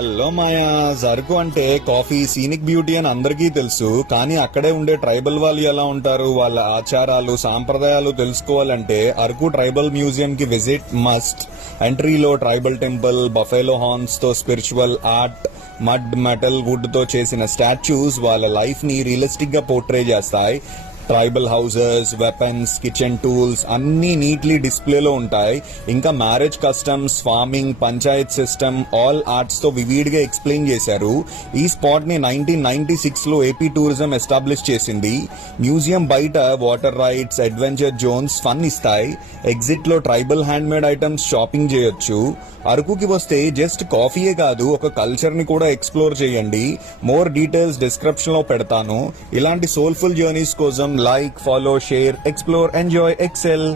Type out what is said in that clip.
Hello మాయా. అరకు అంటే coffee scenic beauty అని అందరికీ తెలుసు, కానీ అక్కడే ఉండే ట్రైబల్ వాళ్ళు ఎలా ఉంటారు, వాళ్ళ ఆచారాలు సాంప్రదాయాలు తెలుసుకోవాలంటే అరకు ట్రైబల్ మ్యూజియం కి విజిట్ మస్ట్. ఎంట్రీలో ట్రైబల్ టెంపుల్, బఫెలో హార్న్స్ తో spiritual art, mud metal wood తో చేసిన స్టాచ్యూస్ వాళ్ళ లైఫ్ ని రియలిస్టిక్ గా పోర్ట్రే చేస్తాయి. Tribal houses, weapons, kitchen tools అన్ని నీట్లీ డిస్ప్లేలో ఉంటాయి. ఇంకా marriage customs, farming, panchayat system all arts తో వివిడ్గా ఎక్స్ప్లెయిన్ చేశారు. ఈ స్పాట్ ని 1996 లో ఏపీ టూరిజం ఎస్టాబ్లిష్ చేసింది. మ్యూజియం బయట water rides, adventure zones fun ఇస్తాయి. ఎగ్జిట్ లో tribal hand made items shopping చేయొచ్చు. అరకుకి వస్తే జస్ట్ కాఫీయే కాదు, ఒక కల్చర్ ని కూడా ఎక్స్ప్లోర్ చేయండి. మోర్ డీటెయిల్స్ డిస్క్రిప్షన్ లో పెడతాను. ఇలాంటి సోల్ఫుల్ జర్నీస్ కోసం like, follow, share, explore, enjoy, XL.